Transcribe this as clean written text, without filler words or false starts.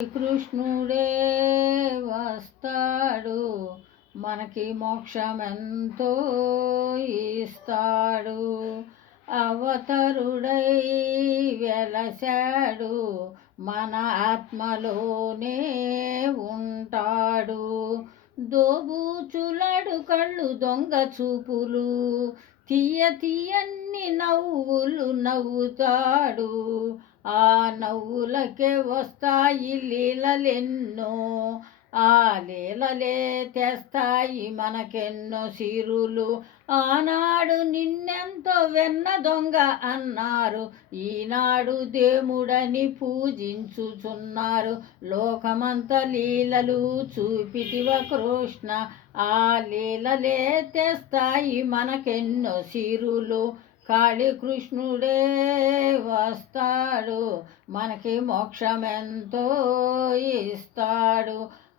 కృష్ణుడే వస్తాడు, మనకి మోక్షమెంతో ఇస్తాడు. అవతరుడై వెలసాడు, మన ఆత్మలోనే ఉంటాడు. దోబూచులాడు కళ్ళు దొంగ చూపులు, తీయన్ని నవ్వులు నవ్వుతాడు. ఆ నవ్వులకే వస్తాయి లీలలెన్నో, ఆ లీలలే తెస్తాయి మనకెన్నో సిరులు. ఆనాడు నిన్నెంతో వెన్న దొంగ అన్నారు, ఈనాడు దేవుడని పూజించుచున్నారు. లోకమంత లీలలు చూపితివ కృష్ణ, ఆ లీలలే తెస్తాయి మనకెన్నో సిరులు. కాళీకృష్ణుడే వస్తాడు, మనకి మోక్షమెంతో ఇస్తాడు.